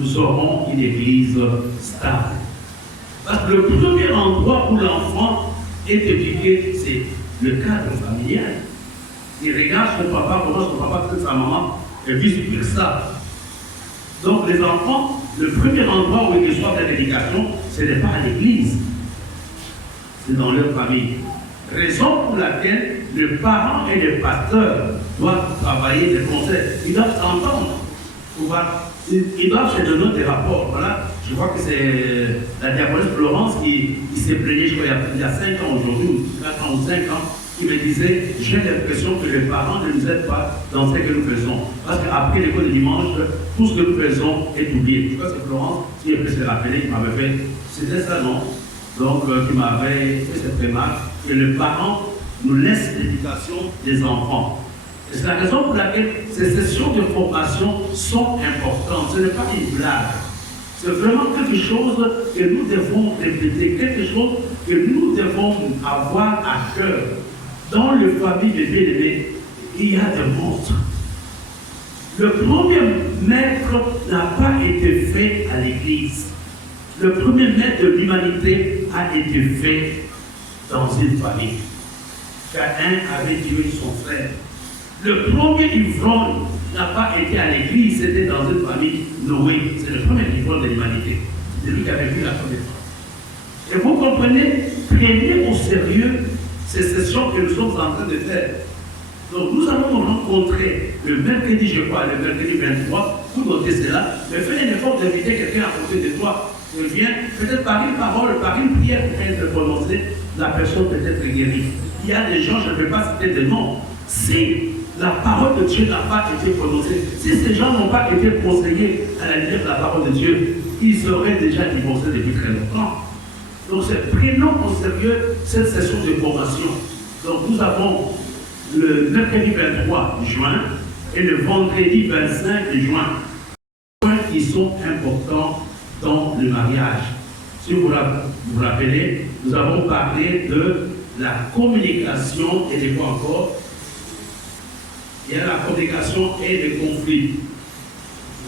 nous aurons une église stable. Parce que le premier endroit où l'enfant est éduqué, c'est le cadre familial. Il regarde son papa, comment son papa traite sa maman, et vice-versa. Donc les enfants, le premier endroit où ils reçoivent l'éducation, ce n'est pas à l'église, c'est dans leur famille. Raison pour laquelle les parents et les pasteurs doivent travailler des conseils. Ils doivent s'entendre. Ils doivent se donner des rapports. Voilà. Je crois que c'est la diaconesse Florence qui s'est plaignée, je crois, il y a 5 ans aujourd'hui, 4 ans ou 5 ans, qui me disait, j'ai l'impression que les parents ne nous aident pas dans ce que nous faisons. Parce qu'après l'école de dimanche, tout ce que nous faisons est oublié. Je crois que c'est Florence qui peut se rappeler, qui m'avait fait, c'était ça, non? Donc, qui m'avait fait cette remarque, que les parents nous laissent l'éducation des enfants. Et c'est la raison pour laquelle ces sessions de formation sont importantes. Ce n'est pas une blague. C'est vraiment quelque chose que nous devons répéter, quelque chose que nous devons avoir à cœur. Dans les familles de bien-aimés, il y a des monstres. Le premier maître n'a pas été fait à l'église. Le premier maître de l'humanité a été fait dans une famille. Caïn avait tué son frère. Le premier ivrogne n'a pas été à l'église, c'était dans une famille. Noé, c'est le premier ivrogne de l'humanité. C'est lui qui a vécu la première fois. Et vous comprenez, prenez au sérieux ces sessions que nous sommes en train de faire. Donc nous allons nous rencontrer le mercredi, je crois, le mercredi 23, vous notez cela, mais faites un effort d'inviter quelqu'un à côté de toi. Viens, peut-être par une parole, par une prière qui peut être prononcée, la personne peut être guérie. Il y a des gens, je ne vais pas citer des noms, si la parole de Dieu n'a pas été prononcée, si ces gens n'ont pas été conseillés à la lumière de la parole de Dieu, ils seraient déjà divorcés depuis très longtemps. Donc prenons au sérieux cette session de formation. Donc nous avons le mercredi 23 juin et le vendredi 25 juin. Points qui sont importants dans le mariage. Si vous vous rappelez, nous avons parlé de la communication et de quoi encore? Il y a la communication et les conflits.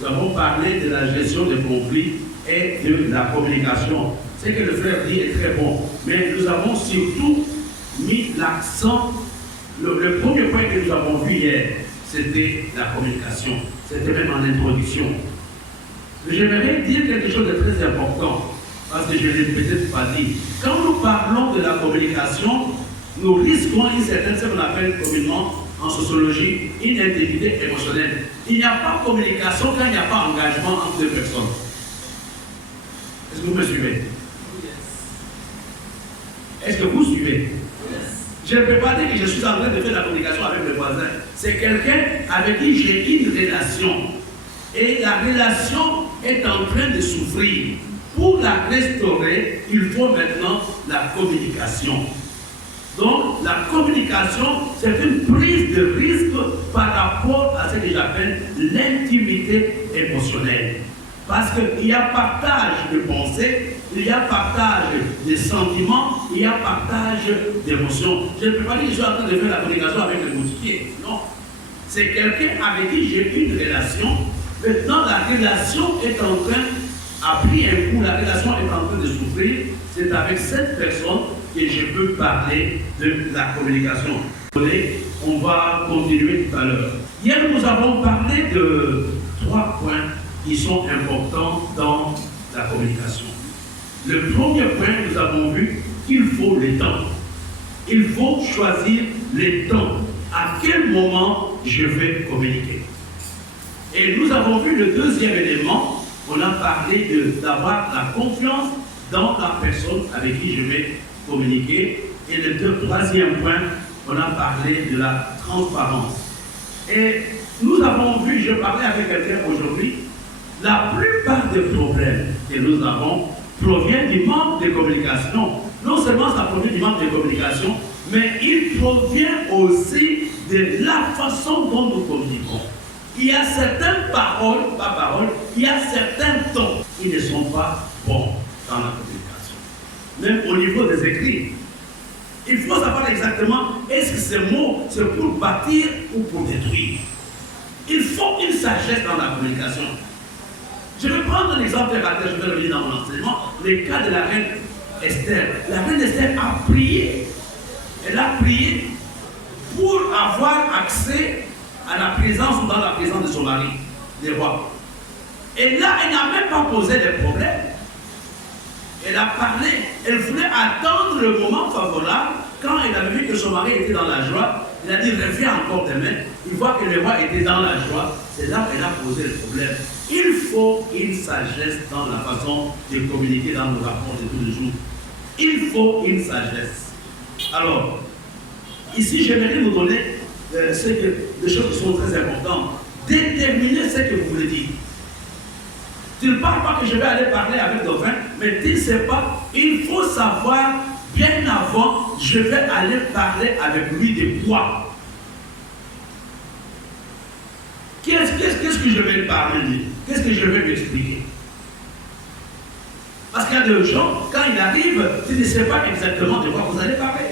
Nous avons parlé de la gestion des conflits et de la communication. Ce que le frère dit est très bon, mais nous avons surtout mis l'accent. Le premier point que nous avons vu hier, c'était la communication. C'était même en introduction. J'aimerais dire quelque chose de très important, parce que je ne l'ai peut-être pas dit. Quand nous parlons de la communication, nous risquons une certaine, ce qu'on appelle communément en sociologie, une intégrité émotionnelle. Il n'y a pas de communication quand il n'y a pas d'engagement entre deux personnes. Est-ce que vous me suivez? Est-ce que vous suivez? Je ne peux pas dire que je suis en train de faire la communication avec le voisin. C'est quelqu'un avec qui j'ai une relation. Et la relation est en train de souffrir. Pour la restaurer, il faut maintenant la communication. Donc, la communication, c'est une prise de risque par rapport à ce que j'appelle l'intimité émotionnelle. Parce qu'il y a partage de pensées, il y a partage de sentiments, il y a partage d'émotions. Je ne peux pas dire que je suis en train de faire la communication avec le boutiquier. Non. C'est quelqu'un avec qui j'ai une relation. Maintenant, la relation est en train, a pris un coup, la relation est en train de souffrir. C'est avec cette personne que je peux parler de la communication. On va continuer tout à l'heure. Hier, nous avons parlé de 3 points qui sont importants dans la communication. Le premier point, nous avons vu qu'il faut le temps. Il faut choisir le temps. À quel moment je vais communiquer? Et nous avons vu le deuxième élément, on a parlé d'avoir la confiance dans la personne avec qui je vais communiquer. Et le troisième point, on a parlé de la transparence. Et nous avons vu, je parlais avec quelqu'un aujourd'hui, la plupart des problèmes que nous avons proviennent du manque de communication. Non seulement ça provient du manque de communication, mais il provient aussi de la façon dont nous communiquons. Il y a certaines paroles, il y a certains tons qui ne sont pas bons dans la communication. Même au niveau des écrits. Il faut savoir exactement, est-ce que ces mots, c'est pour bâtir ou pour détruire? Il faut une sagesse dans la communication. Je vais prendre un exemple terre à terre, je vais revenir dans mon enseignement, le cas de la reine Esther. La reine Esther a prié. Elle a prié pour avoir accès à la présence ou dans la présence de son mari, le roi. Et là, elle n'a même pas posé de problème. Elle a parlé, elle voulait attendre le moment favorable. Quand elle avait vu que son mari était dans la joie, elle a dit reviens encore demain. Il voit que le roi était dans la joie. C'est là qu'elle a posé le problème. Il faut une sagesse dans la façon de communiquer dans nos rapports de tous les jours. Il faut une sagesse. Alors, ici, j'aimerais vous donner des choses qui sont très importantes. Déterminez ce que vous voulez dire. Tu ne parles pas que je vais aller parler avec Dauphin, mais tu ne sais pas, il faut savoir bien avant, je vais aller parler avec lui de quoi. Qu'est-ce que je vais lui parler de? Qu'est-ce que je vais lui expliquer? Parce qu'il y a des gens, quand ils arrivent, tu ne sais pas exactement de quoi vous allez parler.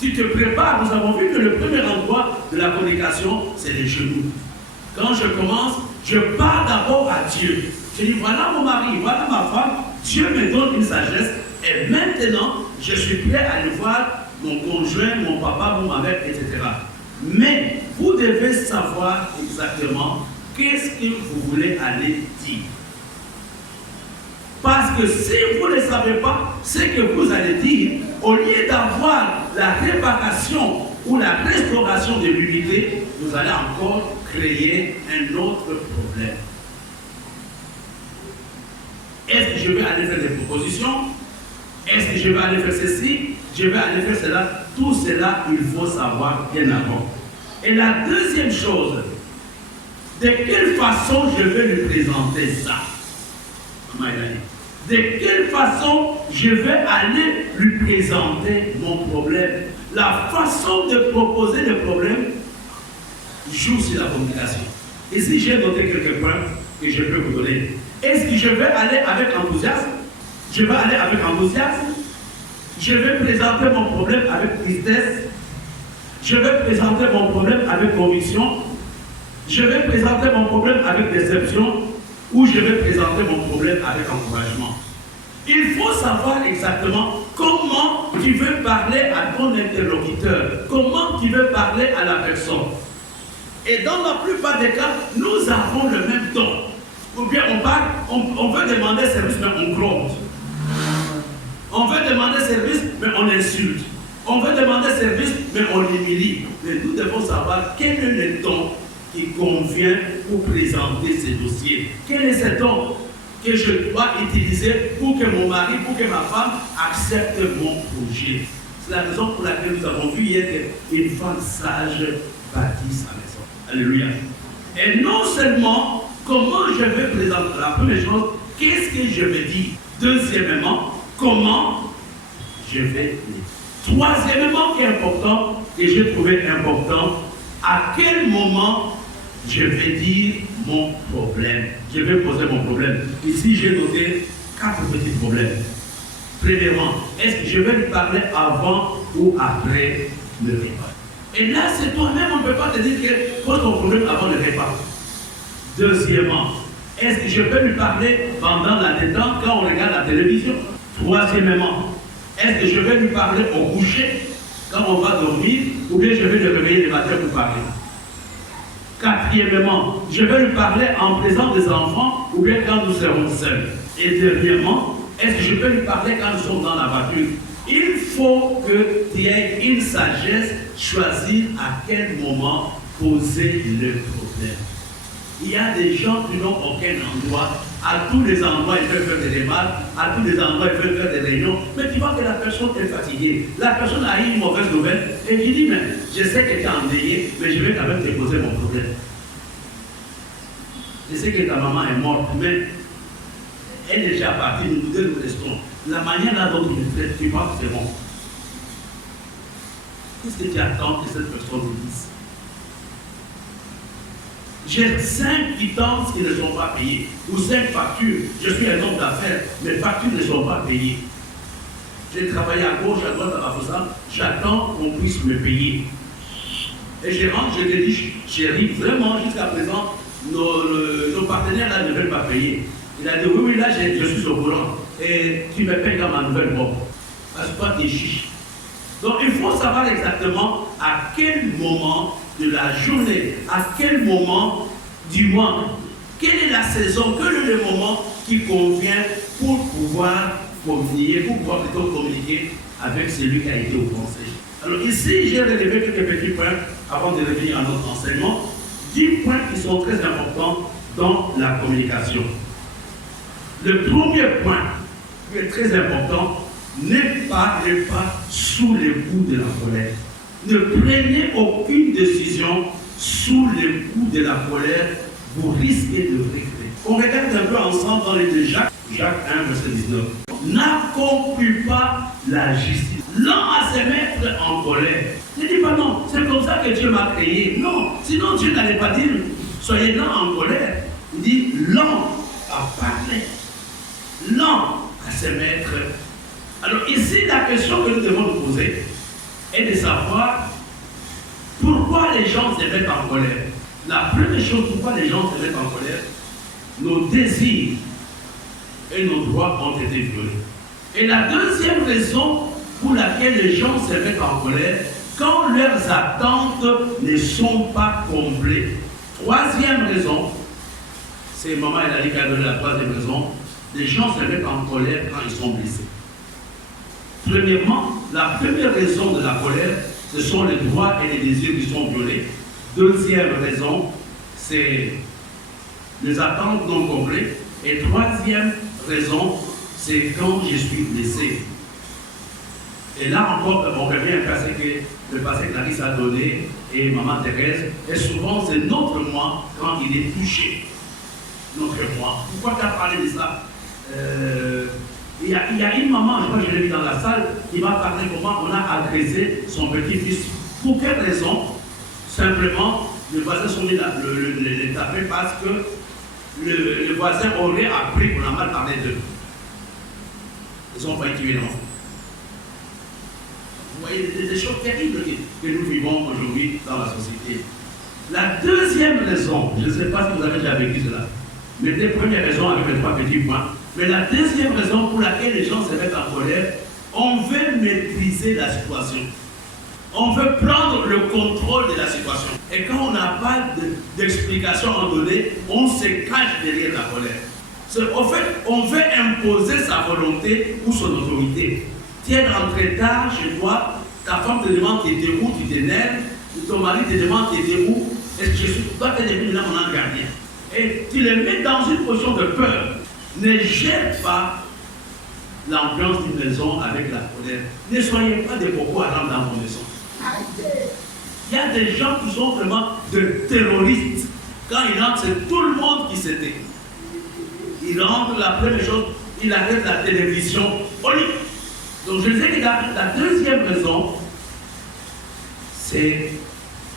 Tu te prépares, nous avons vu que le premier endroit de la communication, c'est les genoux. Quand je commence, je parle d'abord à Dieu. Je dis, voilà mon mari, voilà ma femme, Dieu me donne une sagesse, et maintenant, je suis prêt à aller voir mon conjoint, mon papa, mon mère, etc. Mais vous devez savoir exactement qu'est-ce que vous voulez aller dire. Parce que si vous ne savez pas ce que vous allez dire, au lieu d'avoir la réparation ou la restauration de l'unité, vous allez encore créer un autre problème. Est-ce que je vais aller faire des propositions? Est-ce que je vais aller faire ceci? Je vais aller faire cela? Tout cela, il faut savoir bien avant. Et la deuxième chose, de quelle façon je vais lui présenter ça? De quelle façon je vais aller lui présenter mon problème? La façon de proposer le problème joue sur la communication. Et si j'ai noté quelques points que je peux vous donner, est-ce que je vais aller avec enthousiasme? Je vais aller avec enthousiasme. Je vais présenter mon problème avec tristesse. Je vais présenter mon problème avec conviction. Je vais présenter mon problème avec déception. Ou je vais présenter mon problème avec encouragement. Il faut savoir exactement comment tu veux parler à ton interlocuteur. Comment tu veux parler à la personne. Et dans la plupart des cas, nous avons le même ton. Ou bien on veut demander service, mais on gronde. On veut demander service, mais on insulte. On veut demander service, mais on humilie. Mais nous devons savoir quel est le ton qui convient pour présenter ces dossiers. Quel est ce ton que je dois utiliser pour que mon mari, pour que ma femme accepte mon projet? C'est la raison pour laquelle nous avons vu hier qu'une femme sage bâtit sa maison. Alléluia. Et non seulement comment je vais présenter, la première chose, qu'est-ce que je vais dire? Deuxièmement, comment je vais dire? Troisièmement, qui est important, et j'ai trouvé important, à quel moment je vais dire mon problème. Je vais poser mon problème. Ici, j'ai noté 4 petits problèmes. Premièrement, est-ce que je vais lui parler avant ou après le repas? Et là, c'est toi-même, on ne peut pas te dire que pose ton problème avant le repas. Deuxièmement, est-ce que je vais lui parler pendant la détente quand on regarde la télévision? Troisièmement, est-ce que je vais lui parler au coucher quand on va dormir ou bien je vais le réveiller le matin pour parler? Quatrièmement, je vais lui parler en présence des enfants ou bien quand nous serons seuls. Et dernièrement, est-ce que je peux lui parler quand nous sommes dans la voiture? Il faut que tu aies une sagesse, choisir à quel moment poser le problème. Il y a des gens qui n'ont aucun endroit. À tous les endroits, ils peuvent faire des démarches. À tous les endroits, ils peuvent faire des réunions. Mais tu vois que la personne est fatiguée. La personne a eu une mauvaise nouvelle. Et il dit, mais je sais que tu es endeuillé, mais je vais quand même te poser mon problème. Je sais que ta maman est morte, mais elle est déjà partie. Nous deux, nous restons. La manière dont tu le traites, tu penses que c'est bon. Qu'est-ce que tu attends que cette personne te dise? J'ai 5 quittances qui ne sont pas payées, ou 5 factures. Je suis un homme d'affaires, mes factures ne sont pas payées. J'ai travaillé à gauche, à droite, à Bafoussam, j'attends qu'on puisse me payer. Et je rentre, je te dis, chérie, vraiment, jusqu'à présent, nos partenaire là ne veut pas payer. Il a dit, oui, oui, là, je suis au courant. Et tu me payes dans ma nouvelle boîte. Parce que toi, tu es chiche. Donc, il faut savoir exactement à quel moment de la journée, à quel moment du mois, quelle est la saison, quel est le moment qui convient pour pouvoir communiquer, pour pouvoir plutôt communiquer avec celui qui a été au conseil. Alors ici, j'ai relevé quelques petits points avant de revenir à notre enseignement. 10 points qui sont très importants dans la communication. Le premier point qui est très important, ne parlez pas sous les coups de la colère. Ne prenez aucune décision sous les coups de la colère, vous risquez de regretter. On regarde un peu ensemble dans les deux Jacques 1, verset 19. N'accomplis pas la justice. Lent à se mettre en colère. Ne dis pas non, c'est comme ça que Dieu m'a créé. Non, sinon Dieu n'allait pas dire soyez lent en colère. Il dit lent à parler, lent à se mettre. Alors ici, la question que nous devons nous poser est de savoir pourquoi les gens se mettent en colère. La première chose, pourquoi les gens se mettent en colère, nos désirs et nos droits ont été violés. Et la deuxième raison pour laquelle les gens se mettent en colère, quand leurs attentes ne sont pas comblées. Troisième raison, c'est maman elle a dit qu'elle a donné la troisième raison, les gens se mettent en colère quand ils sont blessés. Premièrement, la première raison de la colère, ce sont les droits et les désirs qui sont violés. Deuxième raison, c'est les attentes non comblées. Et troisième raison, c'est quand je suis blessé. Et là encore, on revient à le passé que Clarisse a donné et Maman Thérèse. Et souvent, c'est notre moi quand il est touché. Notre moi. Pourquoi tu as parlé de ça? Il y a une maman, je crois que je l'ai vu dans la salle, qui m'a parlé comment on a agressé son petit-fils. Pour quelle raison? Simplement, le voisin sont mis le taper parce que le voisin aurait appris qu'on a mal parlé d'eux. Ils ont failli tuer l'enfant. Vous voyez, des choses terribles que nous vivons aujourd'hui dans la société. La deuxième raison, je ne sais pas si vous avez déjà vécu cela, mais les premières raisons avec les 3 petits points, mais la deuxième raison pour laquelle les gens se mettent en colère, on veut maîtriser la situation. On veut prendre le contrôle de la situation. Et quand on n'a pas d'explication à donner, on se cache derrière la colère. En fait, on veut imposer sa volonté ou son autorité. Tu es rentré tard chez toi, ta femme te demande tu étais où, tu t'énerves, ton mari te demande tu étais où, est-ce que je suis, toi tu es devenu là mon gardien. Et tu les mets dans une position de peur. Ne gère pas l'ambiance d'une maison avec la colère. Ne soyez pas des bocaux à rendre dans vos maisons. Il y a des gens qui sont vraiment des terroristes. Quand ils rentrent, c'est tout le monde qui s'était. Ils rentrent, la première chose, ils arrêtent la télévision au lit. Donc je sais que la deuxième raison, c'est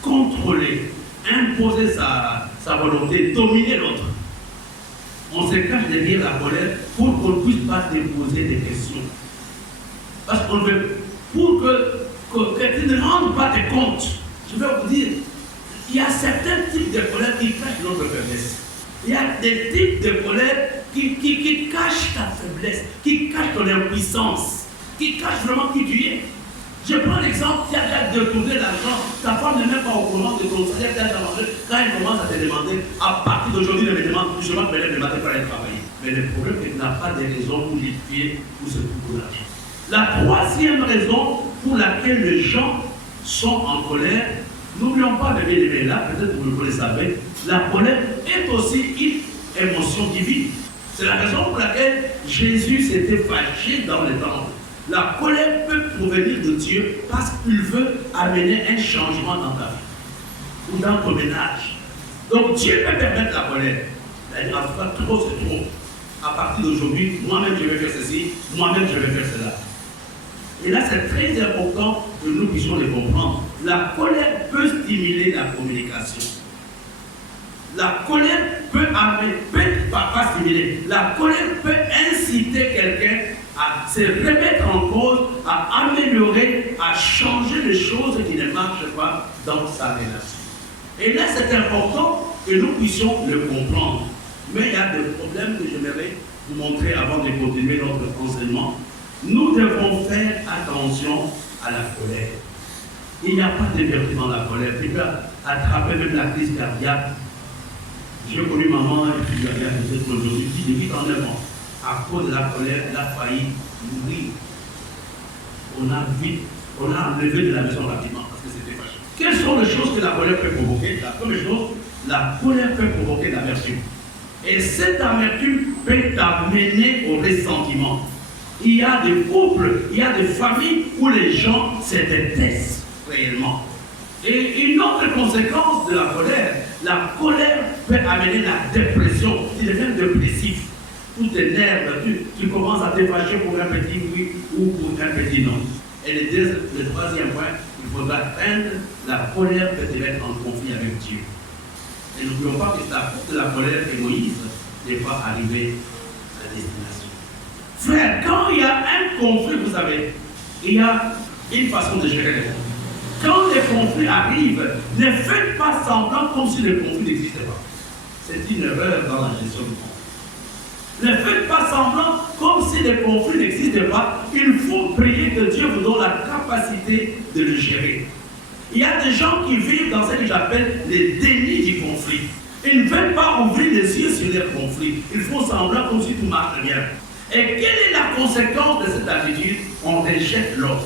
contrôler, imposer sa volonté, dominer l'autre. On se cache derrière la colère pour qu'on ne puisse pas te poser des questions. Parce qu'on veut, pour que tu ne rendes pas tes comptes. Je vais vous dire, il y a certains types de colère qui cachent notre faiblesse. Il y a des types de colère qui cachent ta faiblesse, qui cachent ton impuissance, qui cachent vraiment qui tu es. Je prends l'exemple, tu as déjà détourné l'argent, ta femme n'est même pas au courant de ton salaire, tu as déjà mangé. Quand elle commence à te demander, à partir d'aujourd'hui, elle me demande plus, je vais me lève le matin pour aller travailler. Mais le problème, c'est qu'il n'a pas de raison pour justifier pour ce coup d'argent. La troisième raison pour laquelle les gens sont en colère, n'oublions pas de bien aimer là, peut-être que vous le savez, la colère est aussi une émotion divine. C'est la raison pour laquelle Jésus s'était fâché dans le temple. La colère peut provenir de Dieu parce qu'il veut amener un changement dans ta vie ou dans ton ménage. Donc Dieu peut permettre la colère. Il a dit, en tout cas, trop c'est trop. À partir d'aujourd'hui, moi-même je vais faire ceci, moi-même je vais faire cela. Et là, c'est très important que nous puissions les comprendre. La colère peut stimuler la communication. La colère peut pas stimuler. La colère peut inciter quelqu'un à se remettre en cause, à améliorer, à changer les choses qui ne marchent pas dans sa relation. Et là, c'est important que nous puissions le comprendre. des problèmes que j'aimerais vous montrer avant de continuer notre enseignement. Nous devons faire attention à la colère. Il n'y a pas de vertu dans la colère. Tu peux attraper même la crise cardiaque. J'ai connu maman et puis il y a peut-être aujourd'hui qui depuis en 9 ans, à cause de la colère, elle a failli mourir. On a enlevé de la maison rapidement parce que c'était fâcheux. Quelles sont les choses que la colère peut provoquer? La première chose, la colère peut provoquer l'amertume. Et cette amertume peut t'amener au ressentiment. Il y a des couples, il y a des familles où les gens se détestent réellement. Et une autre conséquence de la colère peut amener la dépression. Tu deviens dépressif. Tout t'énerve, tu commences à te fâcher pour un petit oui ou pour un petit non. Et le troisième point, il faudra atteindre la colère peut te mettre en conflit avec Dieu. Et n'oublions pas que c'est à cause de la colère que Moïse n'est pas arrivé à la destination. Frère, quand il y a un conflit, vous savez, il y a une façon de gérer les conflits. Quand les conflits arrivent, ne faites pas semblant comme si le conflit n'existait pas. C'est une erreur dans la gestion du conflit. Ne faites pas semblant comme si le conflit n'existait pas. Il faut prier que Dieu vous donne la capacité de le gérer. Il y a des gens qui vivent dans ce que j'appelle les dénis du conflit. Ils ne veulent pas ouvrir les yeux sur leur conflit. Ils font semblant comme si tout marche bien. Et quelle est la conséquence de cette attitude? On rejette l'autre.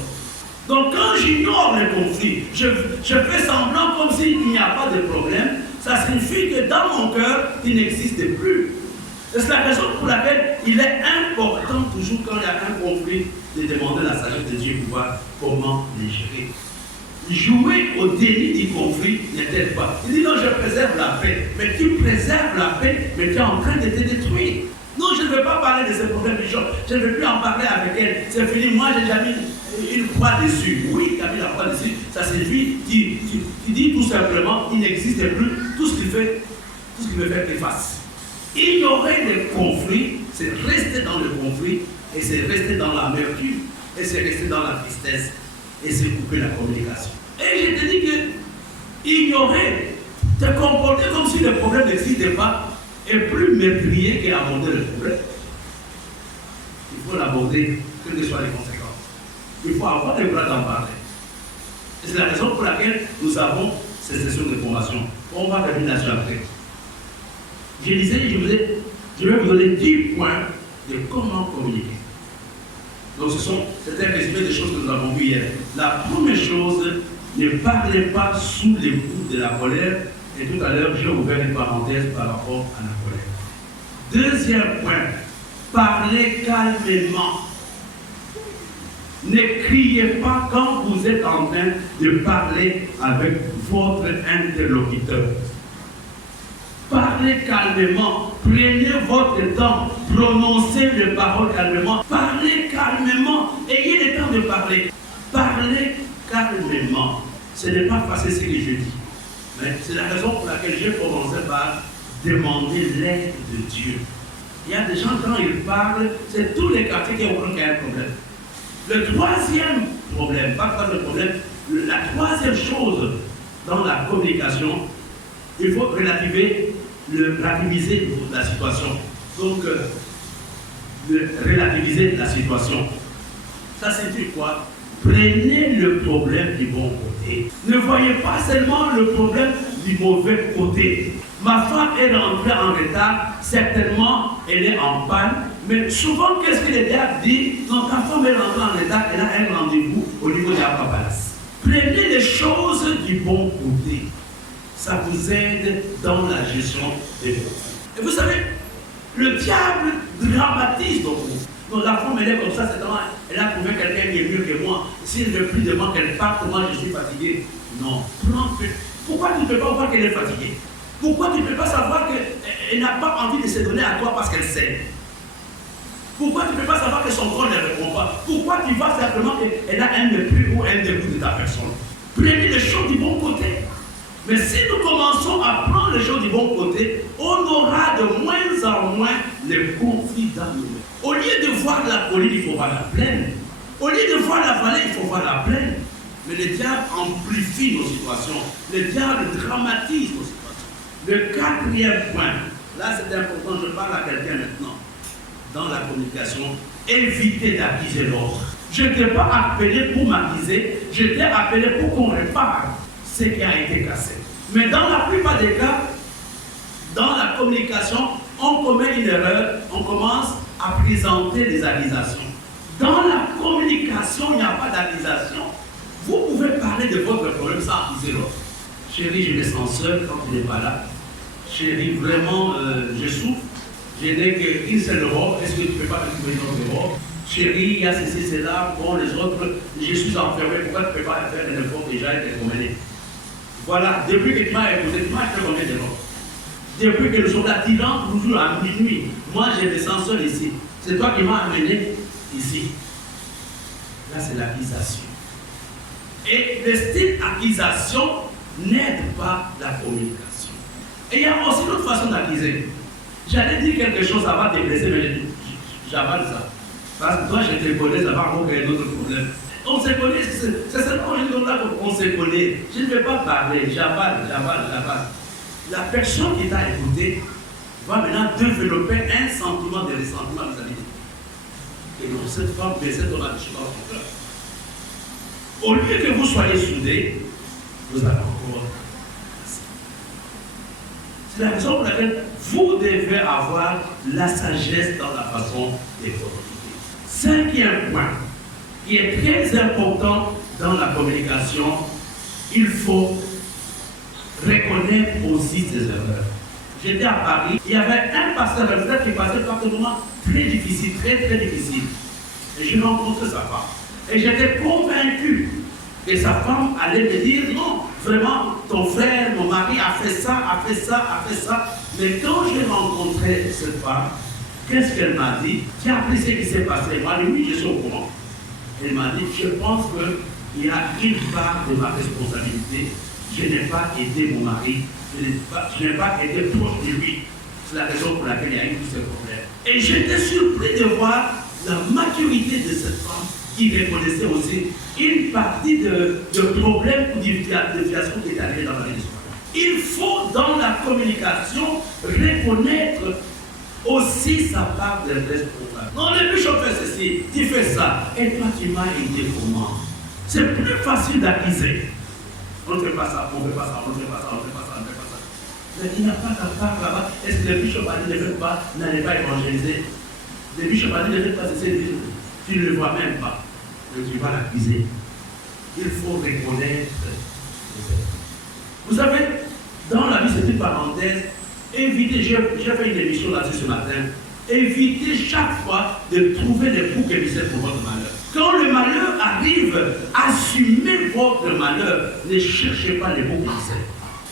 Donc quand j'ignore le conflit, je fais semblant comme s'il n'y a pas de problème, ça signifie que dans mon cœur, il n'existe plus. C'est la raison pour laquelle il est important toujours quand il y a un conflit de demander la sagesse de Dieu pour voir comment les gérer. Jouer au déni du conflit n'aide pas. Il dit non, je préserve la paix. Mais tu préserves la paix, mais tu es en train de te détruire. Non, je ne veux pas parler de ces problèmes de gens. Je ne veux plus en parler avec elle. C'est fini. Moi, j'ai déjà mis une croix dessus. Oui, tu as mis la croix dessus. Ça signifie qu'il dit tout simplement, il n'existe plus. Tout ce qu'il veut faire qu'il fasse. Ignorer le conflit, c'est rester dans le conflit, et c'est rester dans l'amertume, et c'est rester dans la tristesse, et c'est couper la communication. Et je te dis que ignorer, te comporter comme si le problème n'existait pas, est plus meurtrier qu'aborder le problème. Il faut l'aborder, quelles que soient les conséquences. Il faut avoir le bras d'en parler. Et c'est la raison pour laquelle nous avons ces sessions de formation. On va revenir là-dessus après. Je disais, je vais vous donner 10 points de comment communiquer. Donc c'est un résumé des choses que nous avons vues hier. La première chose, ne parlez pas sous les coups de la colère. Et tout à l'heure, j'ai ouvert une parenthèse par rapport à la colère. Deuxième point, parlez calmement. Ne criez pas quand vous êtes en train de parler avec votre interlocuteur. Parlez calmement, prenez votre temps, prononcez les paroles calmement, parlez calmement, ayez le temps de parler. Parlez calmement. Ce n'est pas facile ce que je dis, mais c'est la raison pour laquelle j'ai commencé par demander l'aide de Dieu. Il y a des gens, quand ils parlent, c'est tous les quartiers qui ont un problème. Le troisième problème, pas le problème, la troisième chose dans la communication, il faut relativiser la situation. Donc, relativiser la situation. Ça signifie quoi? Prenez le problème du bon côté. Ne voyez pas seulement le problème du mauvais côté. Ma femme est rentrée en retard, certainement elle est en panne, mais souvent qu'est-ce que le diable dit? Non, ta femme est rentrée en retard, elle a un rendez-vous au niveau de la papalasse. Prenez les choses du bon côté. Ça vous aide dans la gestion des conflits. Et vous savez, le diable dramatise donc vous. Donc la femme elle est comme ça, elle a trouvé quelqu'un qui est mieux que moi. S'il ne veut plus de moi qu'elle parte, moi je suis fatigué. Non, pourquoi tu ne peux pas voir qu'elle est fatiguée? Pourquoi tu ne peux pas savoir qu'elle n'a pas envie de se donner à toi parce qu'elle sait? Pourquoi tu ne peux pas savoir que son corps ne répond pas? Pourquoi tu vois simplement qu'elle a un mépris ou un dégoût de ta personne? Prenez les choses du bon côté. Mais si nous commençons à prendre les choses du bon côté, on aura de moins en moins les conflits dans nous. Au lieu de voir la colline, il faut voir la plaine. Au lieu de voir la vallée, il faut voir la plaine. Mais le diable amplifie nos situations. Le diable dramatise nos situations. Le quatrième point, Là, c'est important, je parle à quelqu'un maintenant. Dans la communication, évitez d'accuser l'autre. Je ne t'ai pas appelé pour m'accuser, je t'ai appelé pour qu'on répare ce qui a été cassé. Mais dans la plupart des cas, dans la communication, on commet une erreur, on commence à présenter des accusations. Dans la communication, il n'y a pas d'accusation. Vous pouvez parler de votre problème sans accuser l'autre. Chérie, je me sens seul quand tu n'es pas là. Chérie, vraiment, je souffre. Je n'ai qu'une seule robe. Est-ce que tu ne peux pas me trouver une autre robe? Chérie, il y a ceci, cela. Bon, les autres, je suis enfermé. Pourquoi tu ne peux pas faire un effort déjà et te promener? Voilà, depuis que tu m'as écouté, tu m'as fait combien de robes? Depuis que nous sommes là, tu rentres toujours à minuit. Moi, je me sens seul ici. C'est toi qui m'as amené ici. Là, c'est l'accusation. Et le style accusation n'aide pas la communication. Et il y a aussi une autre façon d'accuser. J'allais dire quelque chose, ça va te blesser, mais j'avale ça. Parce que toi, je te connais, ça va encore créer d'autres problèmes. On se connaît, c'est seulement là qu'on se connaît. Je ne vais pas parler, j'avale. La personne qui t'a écouté va maintenant développer un sentiment de ressentiment vis-à-vis de toi. Et donc, cette femme baissait ton attitude dans son cœur. Au lieu que vous soyez soudés, vous allez encore casser. C'est la raison pour laquelle vous devez avoir la sagesse dans la façon de communiquer. Cinquième point, qui est très important dans la communication, il faut reconnaître aussi ses erreurs. J'étais à Paris, il y avait un pasteur qui passait par des moments très difficiles, très difficiles. Et je rencontrais sa femme. Et j'étais convaincu que sa femme allait me dire, non, vraiment, ton frère, mon mari a fait ça. Mais quand j'ai rencontré cette femme, qu'est-ce qu'elle m'a dit? Tu as appris ce qui s'est passé? Elle m'a dit, oui, je suis au courant. Elle m'a dit, je pense qu'il y a une part de ma responsabilité. Je n'ai pas aidé mon mari, je n'ai pas été proche de lui. C'est la raison pour laquelle il y a eu tous ces problèmes. Et j'étais surpris de voir la maturité de cette femme qui reconnaissait aussi une partie de problèmes ou de fiasco qui est arrivé dans la vie. Il faut, dans la communication, reconnaître aussi sa part de responsabilité. Non, le bishop fait ceci, tu fais ça, et toi tu m'as aidé comment? C'est plus facile d'accuser. On ne fait pas ça, on ne fait pas ça. Mais il n'y a pas ta part là-bas. Est-ce que le bishop a dit ne faites pas, n'allez pas évangéliser? Le bishop a dit ne faites pas ceci, tu ne le vois même pas. Mais tu vas l'accuser. Il faut reconnaître. Vous savez, dans la vie, c'est une parenthèse. Évitez, j'ai fait une émission là-dessus ce matin. Évitez chaque fois de trouver des boucs émissaires pour votre malheur. Quand le malheur arrive, assumez votre malheur. Ne cherchez pas les boucs émissaires.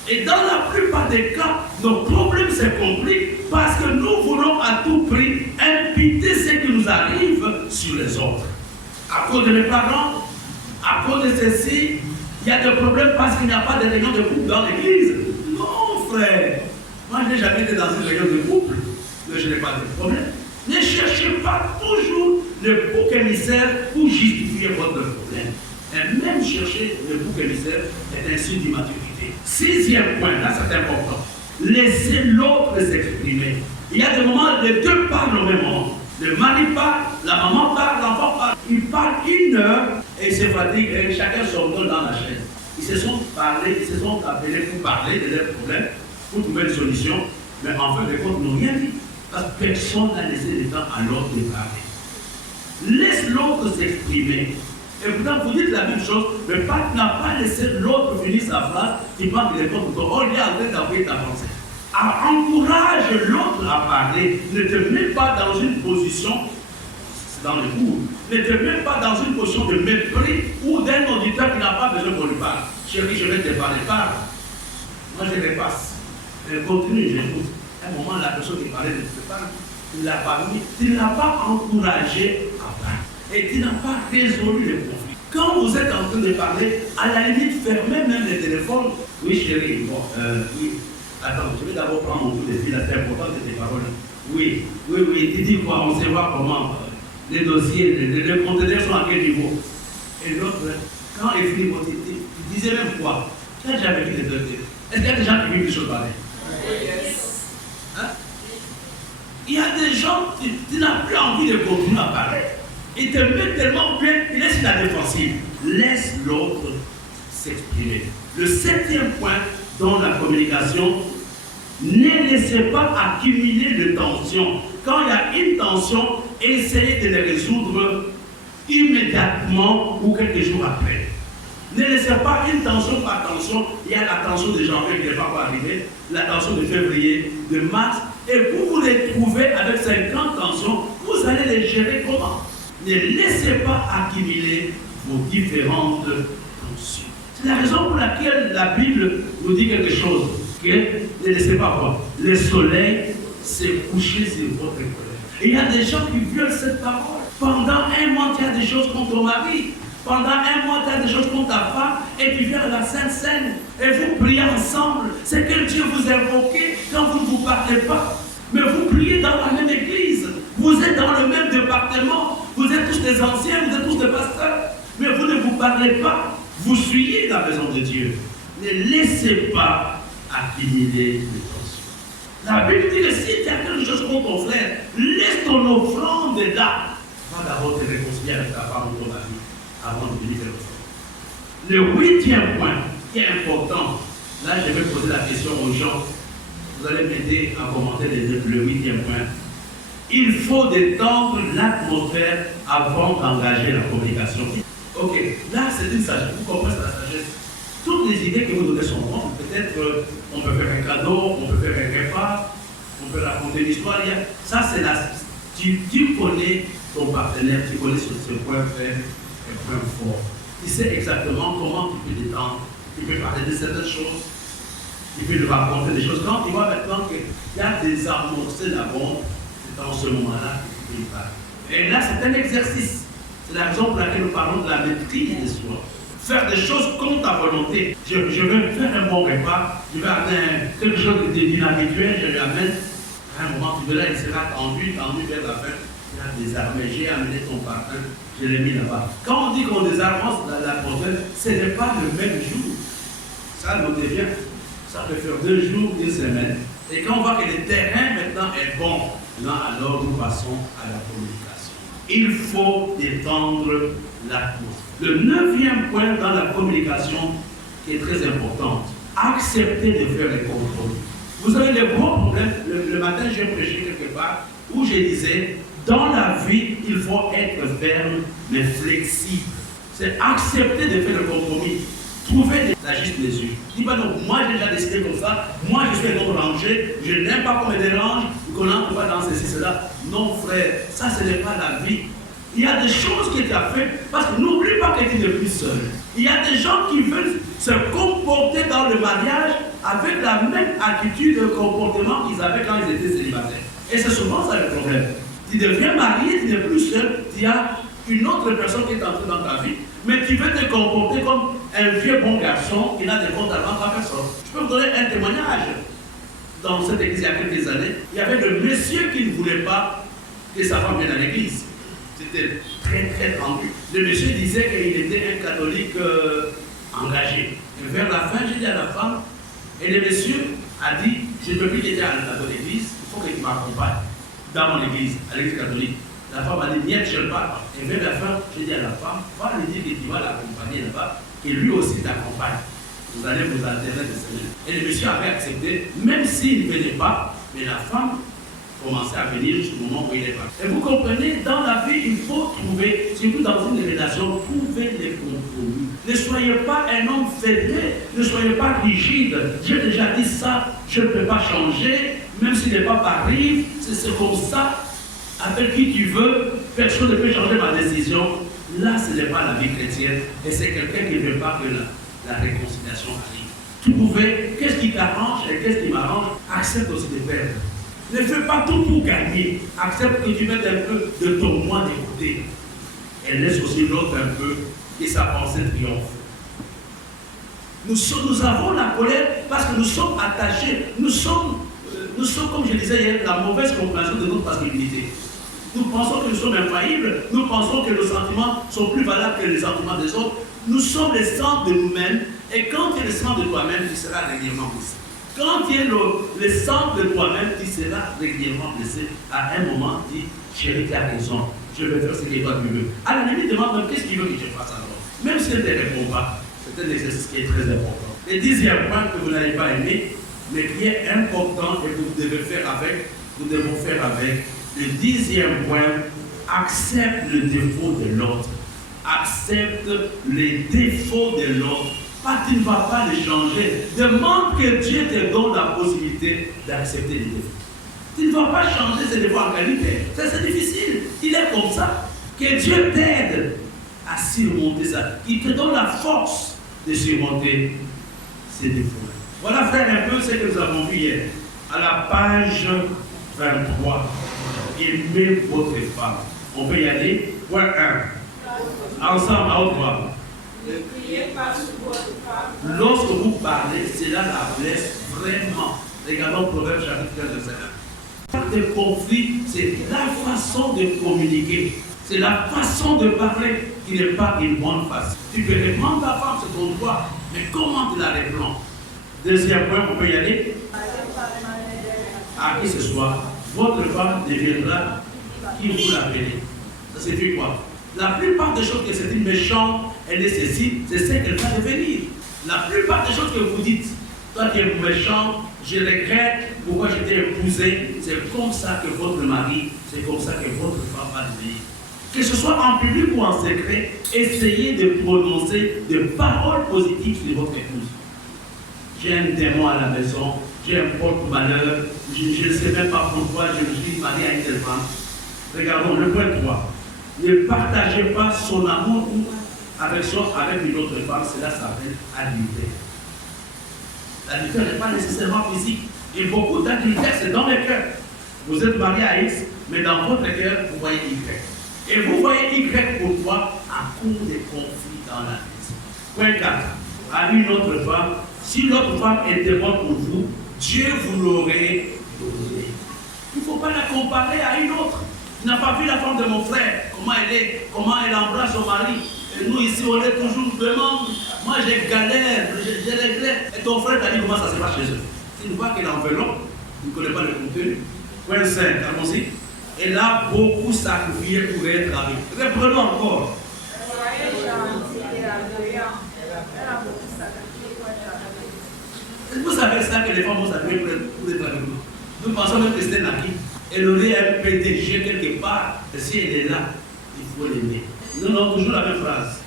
Et dans la plupart des cas, nos problèmes se compliquent parce que nous voulons à tout prix imputer ce qui nous arrive sur les autres. À cause de mes parents, à cause de ceci, il y a des problèmes parce qu'il n'y a pas de réunion de couple dans l'église. Non, frère. Moi, je n'ai jamais été dans une réunion de couple. Mais je n'ai pas de problème. Ne cherchez pas toujours le bouc émissaire pour justifier votre problème. Et même chercher le bouc émissaire est un signe d'immaturité. Sixième point, là c'est important. Laissez l'autre s'exprimer. Il y a des moments, les deux parlent au même moment. Le mari parle, la maman parle, l'enfant parle. Ils parlent 1 heure et ils se fatiguent et chacun se retourne dans la chaise. Ils se sont parlé, ils se sont appelés pour parler de leurs problèmes, pour trouver une solution, mais en fin de compte, ils n'ont rien dit. Parce que personne n'a laissé le temps à l'autre de parler. Laisse l'autre s'exprimer. Et pourtant, vous dites la même chose, mais tu n'as pas laissé l'autre finir sa phrase, tu parles de répondre pour toi. On est en train d'envoyer ta pensée. Encourage l'autre à parler. Ne te mets pas dans une position, c'est dans le cours, ne te mets pas dans une position de mépris ou d'un auditeur qui n'a pas besoin qu'on lui parle. Chérie, je vais te parler, parle. Moi, je les passe. Mais continue, j'écoute. À un moment, la personne qui parlait ne te parle, tu ne l'as pas mis, tu ne l'as pas encouragé à parler. Et tu n'as pas résolu le conflit. Quand vous êtes en train de parler, à la limite, fermez même le téléphone. Oui, chérie, bon, oui. Attends, je vais d'abord prendre mon coup de fil, c'est important de tes paroles. Oui, tu dis quoi? On sait voir comment les dossiers, les conteneurs sont à quel niveau. Et l'autre, quand il finit, tu disais même quoi? Tu n'as jamais vu les dossiers. Est-ce qu'il y a des gens qui vivent des choses pareilles? Hein? Il y a des gens, tu n'as plus envie de continuer à parler. Il te met tellement bien, il laisse la défensive. Laisse l'autre s'exprimer. Le 7e point dans la communication, ne laissez pas accumuler de tensions. Quand il y a une tension, essayez de les résoudre immédiatement ou quelques jours après. Ne laissez pas une tension par tension. Il y a la tension de janvier qui n'est pas encore arrivée, la tension de février, de mars, et vous vous les trouvez avec 50 tensions, vous allez les gérer comment? Ne laissez pas accumuler vos différentes tensions. C'est la raison pour laquelle la Bible nous dit quelque chose. Okay? Ne laissez pas voir. Le soleil s'est couché sur votre colère. Et il y a des gens qui violent cette parole. Pendant un mois, tu as des choses contre ton mari. Pendant un mois, tu as des choses contre ta femme. Et tu viens à la Sainte Seine. Et vous priez ensemble. C'est que Dieu vous a invoqué quand vous ne vous parlez pas. Mais vous priez dans la même église. Vous êtes dans le même département. Vous êtes tous des anciens, vous êtes tous des pasteurs. Mais vous ne vous parlez pas. Vous suyez la maison de Dieu. Ne laissez pas accumuler les tensions. La Bible dit que si tu as quelque chose contre ton frère, laisse ton offrande là. Va d'abord te réconcilier avec ta femme ou ton mari avant de venir faire l'offrande. Le 8e point qui est important, là je vais poser la question aux gens. Vous allez m'aider à commenter le 8e point. Il faut détendre l'atmosphère avant d'engager la communication. Ok, là c'est une sagesse. Vous comprenez la sagesse? Toutes les idées que vous donnez sont bonnes. Peut-être on peut faire un cadeau, on peut faire un repas, on peut raconter une histoire. Ça, c'est la. Tu connais ton partenaire, tu connais ce point faible et point fort. Tu sais exactement comment tu peux détendre. Tu peux parler de certaines choses. Tu peux lui raconter des choses. Quand tu vois maintenant qu'il y a des amorcés là-bas, c'est dans ce moment-là que tu peux lui parler. Et là, c'est un exercice. C'est la raison pour laquelle nous parlons de la maîtrise de soi. Faire des choses contre ta volonté. Je veux faire un bon repas, je vais amener quelque chose d'inhabituel, je lui amène. À un moment, tu verras, il sera tendu vers la fin. Il a désarmé, j'ai amené ton parfum, je l'ai mis là-bas. Quand on dit qu'on désarme la prochaine, ce n'est pas le même jour. Ça, notez bien. Ça peut faire 2 jours, 1 semaine. Et quand on voit que le terrain maintenant est bon, là alors nous passons à la communication. Il faut détendre l'atmosphère. Le 9e point dans la communication qui est très important, accepter de faire les compromis. Vous avez le gros problème. Le matin, j'ai prêché quelque part où je disais, dans la vie, il faut être ferme mais flexible. C'est accepter de faire le compromis. Trouver la juste mesure. Dis pas non, moi j'ai déjà décidé comme ça, moi je suis un homme rangé, je n'aime pas qu'on me dérange, qu'on n'entre pas dans ceci, cela. Non frère, ça ce n'est pas la vie. Il y a des choses que tu as faites, parce que n'oublie pas que tu n'es plus seul. Il y a des gens qui veulent se comporter dans le mariage avec la même attitude et comportement qu'ils avaient quand ils étaient célibataires. Et c'est souvent ça le problème. Tu deviens marié, tu n'es plus seul, tu as une autre personne qui est entrée dans ta vie, mais tu veux te comporter comme un vieux bon garçon qui n'a de compte à rendre à personne. Je peux vous donner un témoignage. Dans cette église il y a quelques années, il y avait le monsieur qui ne voulait pas que sa femme vienne à l'église. C'était très très tendu. Le monsieur disait qu'il était un catholique engagé. Et vers la fin, j'ai dit à la femme, et le monsieur a dit, je ne peux plus t'aider à ton église, il faut que tu m'accompagnes dans mon église, à l'église catholique. La femme a dit, niet, je ne parle pas. Et vers la fin, j'ai dit à la femme, va lui dire que tu vas l'accompagner là-bas, et lui aussi t'accompagne. Vous allez vous alterner de semaine. Et le monsieur avait accepté, même s'il ne venait pas, mais la femme commençait à venir jusqu'au moment où il est parti. Et vous comprenez, dans la vie, il faut trouver, surtout dans une relation, trouver les compromis. Ne soyez pas un homme fermé, ne soyez pas rigide. J'ai déjà dit ça, je ne peux pas changer, même si le pape arrive, c'est comme ça. Avec qui tu veux, personne ne peut changer ma décision. Là, ce n'est pas la vie chrétienne. Et c'est quelqu'un qui ne veut pas que la réconciliation arrive. Trouvez qu'est-ce qui t'arrange et qu'est-ce qui m'arrange. Accepte aussi de perdre. Ne fais pas tout pour gagner. Accepte que tu mettes un peu de ton moi de côté. Et laisse aussi l'autre un peu et sa pensée triomphe. Nous avons la colère parce que nous sommes attachés. Nous sommes, comme je disais hier, la mauvaise compréhension de notre masculinité. Nous pensons que nous sommes infaillibles, nous pensons que nos sentiments sont plus valables que les sentiments des autres. Nous sommes les centres de nous-mêmes, et quand tu es le centre de toi-même, tu seras régulièrement blessé. Quand tu es le centre de toi-même, tu seras régulièrement blessé. À un moment, tu dis, chérie, tu as raison, je vais faire ce que toi tu veux. À la limite, demande qu'est-ce qu'il veut que je fasse alors. Même si elle ne te répond pas, c'est un exercice qui est très important. Le 10e point que vous n'avez pas aimé, mais qui est important et que vous devez faire avec, nous devons faire avec. Le 10e point, accepte le défaut de l'autre. Accepte les défauts de l'autre. Pas tu ne vas pas les changer. Demande que Dieu te donne la possibilité d'accepter les défauts. Tu ne vas pas changer ses défauts en qualité. Ça, c'est difficile. Il est comme ça. Que Dieu t'aide à surmonter ça. Il te donne la force de surmonter ces défauts. Voilà, frère, un peu ce que nous avons vu hier. À la page 23. Aimez votre femme. On peut y aller. Point 1. Ensemble, à haute voix. Ne criez pas sur votre femme. Lorsque vous parlez, cela la blesse vraiment. Regardons Proverbe chapitre 15, verset 1. Le conflit, c'est la façon de communiquer. C'est la façon de parler qui n'est pas une bonne façon. Tu peux répondre ta femme, c'est ton droit, mais comment tu la réponds? Deuxième point, on peut y aller. À qui ce soit, votre femme deviendra qui vous l'appelez. Ça signifie quoi? La plupart des choses que c'est une méchante, elle nécessite, c'est ce qu'elle va devenir. La plupart des choses que vous dites, toi qui es méchant, je regrette pourquoi je t'ai épousé, c'est comme ça que votre mari, c'est comme ça que votre femme va devenir. Que ce soit en public ou en secret, essayez de prononcer des paroles positives sur votre épouse. J'ai un démon à la maison, j'ai un porte-malheur, je ne sais même pas pourquoi je me suis marié à une telle femme. Regardons le point 3. Ne partagez pas son amour avec une autre femme, cela s'appelle adultère. L'adultère n'est pas nécessairement physique. Et beaucoup d'adultère, c'est dans le cœur. Vous êtes marié à X, mais dans votre cœur, vous voyez Y. Et vous voyez Y pourquoi? À cause des conflits dans la maison. Point 4. À une autre femme, si l'autre femme était bonne pour vous, Dieu vous l'aurait donné. Il ne faut pas la comparer à une autre. Tu n'as pas vu la femme de mon frère, comment elle est, comment elle embrasse son mari. Et nous ici, on est toujours vraiment, moi j'ai galère, j'ai regrette. Et ton frère t'a dit comment ça se passe chez eux. Tu ne vois que l'enveloppe, tu ne connais pas le contenu. Point 5, allons-y. Elle a beaucoup sacrifié pour être amie. Reprenons encore. Soyez gentil et accueillant. Elle a beaucoup sacrifié pour être amie. Vous savez ça que les femmes vont sacrifier pour être avec nous. Nous pensons même que c'était Naki. Elle aurait un PDG quelque part. Et si elle est là, il faut l'aimer. Non, toujours la même phrase.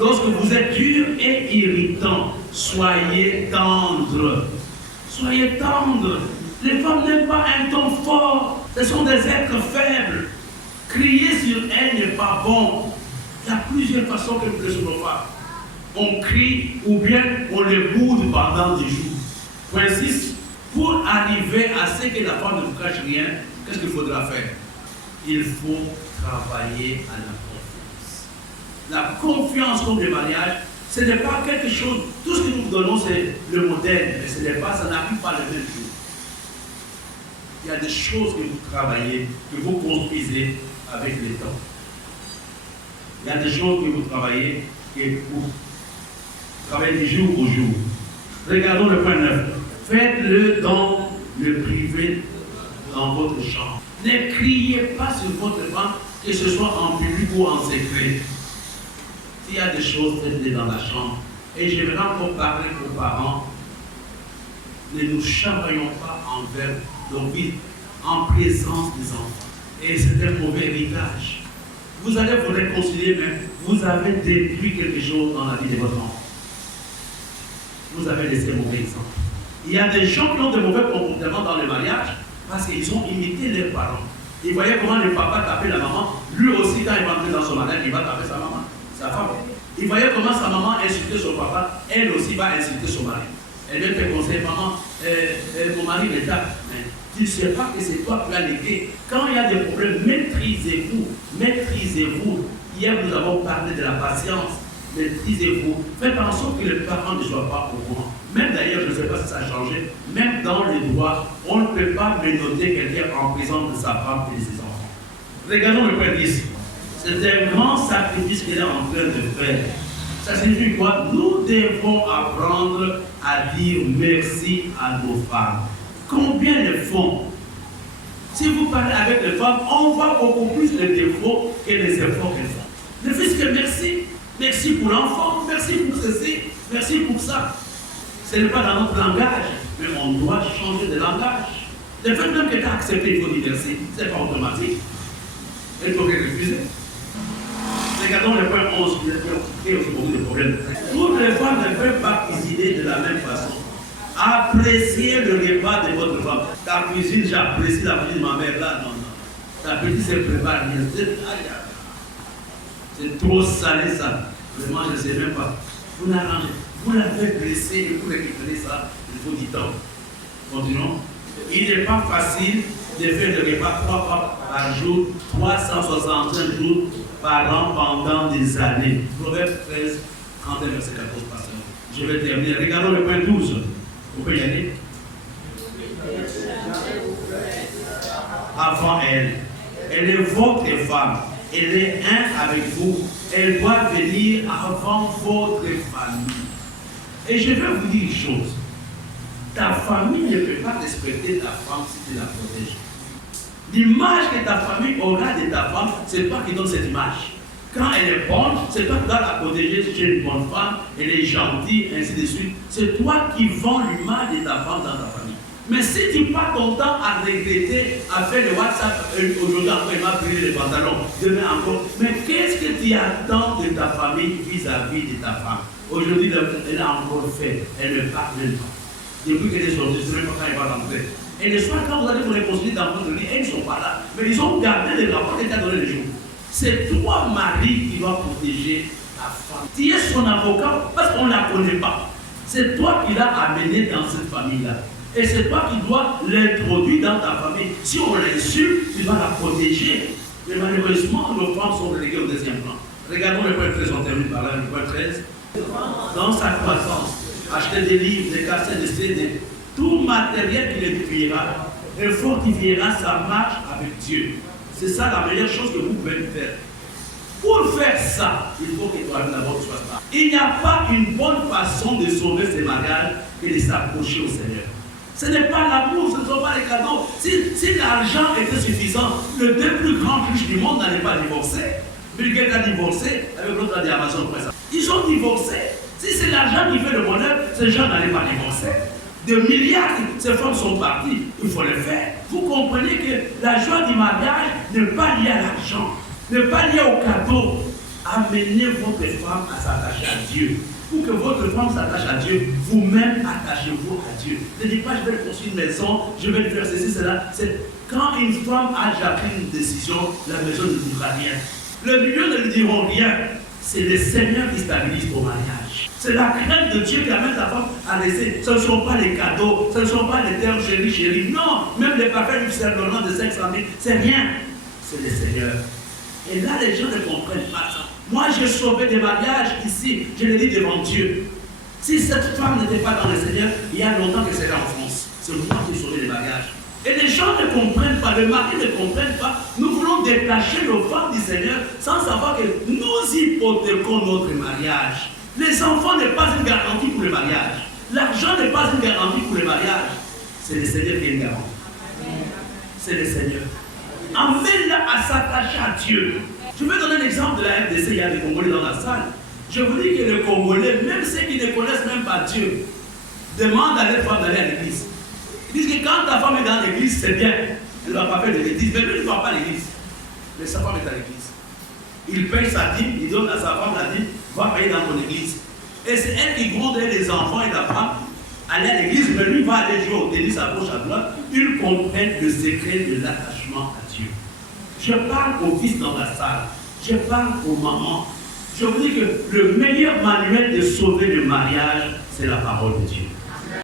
Lorsque vous êtes dur et irritant, soyez tendre. Soyez tendre. Les femmes n'aiment pas un ton fort. Ce sont des êtres faibles. Crier sur elles n'est pas bon. Il y a plusieurs façons que nous le faisons pas. On crie ou bien on les boude pendant des jours. Point 6. Pour arriver à ce que la femme ne vous cache rien, qu'est-ce qu'il faudra faire? Il faut travailler à la confiance. La confiance comme le mariage, ce n'est pas quelque chose, tout ce que nous vous donnons c'est le modèle, mais ce n'est pas, ça n'arrive pas le même jour. Il y a des choses que vous travaillez, que vous construisez avec le temps. Il y a des choses que vous travaillez, que vous travaillez du jour au jour. Regardons le point 9. Faites-le dans le privé, dans votre chambre. Ne criez pas sur votre femme, que ce soit en public ou en secret. S'il y a des choses, faites-les dans la chambre. Et j'aimerais encore parler aux parents. Ne nous chamaillons pas envers nos vies, en présence des enfants. Et c'est un mauvais héritage. Vous allez vous réconcilier, mais vous avez détruit quelque chose dans la vie de votre enfant. Vous avez laissé un mauvais exemple. Il y a des gens qui ont de mauvais comportements dans le mariage parce qu'ils ont imité leurs parents. Ils voyaient comment le papa tapait la maman. Lui aussi, quand il va entrer dans son mariage, il va taper sa maman, sa femme. Ils voyaient comment sa maman insultait son papa. Elle aussi va insulter son mari. Elle vient te conseiller, maman, mon mari me tape. Mais tu ne sais pas que c'est toi qui l'as légué. Quand il y a des problèmes, maîtrisez-vous. Maîtrisez-vous. Hier, nous avons parlé de la patience. Maîtrisez-vous. Faites en sorte que les parents ne soient pas au courant. Même d'ailleurs, je ne sais pas si ça a changé, même dans les droits, on ne peut pas menotter quelqu'un en présence de sa femme et de ses enfants. Regardons le point 10. C'est un grand sacrifice qu'elle est en train de faire. Ça signifie quoi? Nous devons apprendre à dire merci à nos femmes. Combien elles font? Si vous parlez avec les femmes, on voit beaucoup plus les défauts que les efforts qu'elles font. Ne faites que merci. Merci pour l'enfant, merci pour ceci, merci pour ça. Ce n'est pas dans notre langage, mais on doit changer de langage. Le fait même que tu as accepté, il faut dire merci, ce n'est pas automatique. Il faut que refuser. Regardons le point 11 qui crée aussi beaucoup de problèmes. Toutes les femmes ne peuvent pas cuisiner de la même façon. Appréciez le repas de votre femme. Ta cuisine, j'apprécie la cuisine de ma mère. Là, non, non. Ta petite se prépare bien. C'est trop salé ça. Vraiment, je ne sais même pas. Vous l'arrangez. Vous l'avez blessé et vous récupérez ça. Il faut du temps. Continuons. Il n'est pas facile de faire le repas 3 fois par jour, 365 jours par an pendant des années. Proverbe 13, 31, verset 14, pasteur. Je vais terminer. Regardons le point 12. Vous pouvez y aller. Avant elle. Elle est votre femme. Elle est un avec vous. Elle doit venir avant votre famille. Et je vais vous dire une chose. Ta famille ne peut pas respecter ta femme si tu la protèges. L'image que ta famille aura de ta femme, c'est toi qui donne cette image. Quand elle est bonne, c'est toi qui dois la protéger si tu es une bonne femme, elle est gentille, ainsi de suite. C'est toi qui vends l'image de ta femme dans ta famille. Mais si tu passes ton temps à regretter, à faire le WhatsApp, aujourd'hui encore, elle m'a brûlé les pantalons, demain encore. Mais qu'est-ce que tu attends de ta famille vis-à-vis de ta femme? Aujourd'hui, elle a encore fait, elle ne parle même pas. Depuis qu'elle est sortie, je ne sais même pas quand elle va rentrer. Et le soir, quand vous allez vous réconcilier dans votre lit, elles ne sont pas là. Mais ils ont gardé les rapports qu'elle t'a donné le jour. C'est toi, Marie, qui dois protéger ta femme. Tu es son avocat parce qu'on ne la connaît pas. C'est toi qui l'as amenée dans cette famille-là. Et c'est toi qui dois l'introduire dans ta famille. Si on l'insulte, tu dois la protéger. Mais malheureusement, nos femmes sont reléguées au deuxième plan. Regardons le point 13, on termine par là, le point 13. Dans sa croissance, acheter des livres, des cassettes, des CD, tout matériel qui l'édifiera et fortifiera sa marche avec Dieu. C'est ça la meilleure chose que vous pouvez faire. Pour faire ça, il faut que toi-même d'abord tu sois stable. Il n'y a pas une bonne façon de sauver ces mariages que de s'approcher au Seigneur. Ce n'est pas l'amour, ce ne sont pas les cadeaux. Si l'argent était suffisant, le deux plus grands riches du monde n'allaient pas divorcer. Bill Gates a divorcé, avec l'autre a dit Amazon. Ils ont divorcé. Si c'est l'argent qui fait le bonheur, ces gens n'allaient pas divorcer. De milliards, ces femmes sont parties. Il faut le faire. Vous comprenez que la joie du mariage n'est pas liée à l'argent, n'est pas liée au cadeau. Amenez votre femme à s'attacher à Dieu. Pour que votre femme s'attache à Dieu, vous-même attachez-vous à Dieu. Ne dites pas, je vais construire une maison, je vais faire ceci, cela. Quand une femme a déjà pris une décision, la maison ne dira rien. Le milieu ne lui diront rien. C'est le Seigneur qui stabilise ton mariage. C'est la crainte de Dieu qui amène ta femme à laisser. Ce ne sont pas les cadeaux, ce ne sont pas les termes chéri, chéri. Non, même les parfums du Saint Laurent de 500 000, c'est rien. C'est le Seigneur. Et là, les gens ne comprennent pas ça. Moi, j'ai sauvé des mariages ici, je le dis devant Dieu. Si cette femme n'était pas dans le Seigneur, il y a longtemps que c'est en France. C'est moi qui ai sauvé les mariages. Et les gens ne comprennent pas, les maris ne comprennent pas. Nous voulons détacher nos femmes du Seigneur sans savoir que nous hypothéquons notre mariage. Les enfants n'est pas une garantie pour le mariage. L'argent n'est pas une garantie pour le mariage. C'est le Seigneur qui est une garantie. C'est le Seigneur. Amène-la à s'attacher à Dieu. Je vais donner l'exemple de la RDC, il y a des Congolais dans la salle. Je vous dis que les Congolais, même ceux qui ne connaissent même pas Dieu, demandent à leur femme d'aller à l'église. Ils disent que quand ta femme est dans l'église, c'est bien. Elle ne va pas faire de l'église. Mais lui ne va pas à l'église. Mais sa femme est à l'église. Il paye sa dîme, il donne à sa femme la dîme, va payer dans ton église. Et c'est elle qui gronde les enfants et la femme aller à l'église, mais lui va aller jouer au tennis à gauche, à droite. Ils comprennent le secret de l'attachement à Dieu. Je parle aux fils dans la salle. Je parle aux mamans. Je vous dis que le meilleur manuel de sauver le mariage, c'est la parole de Dieu.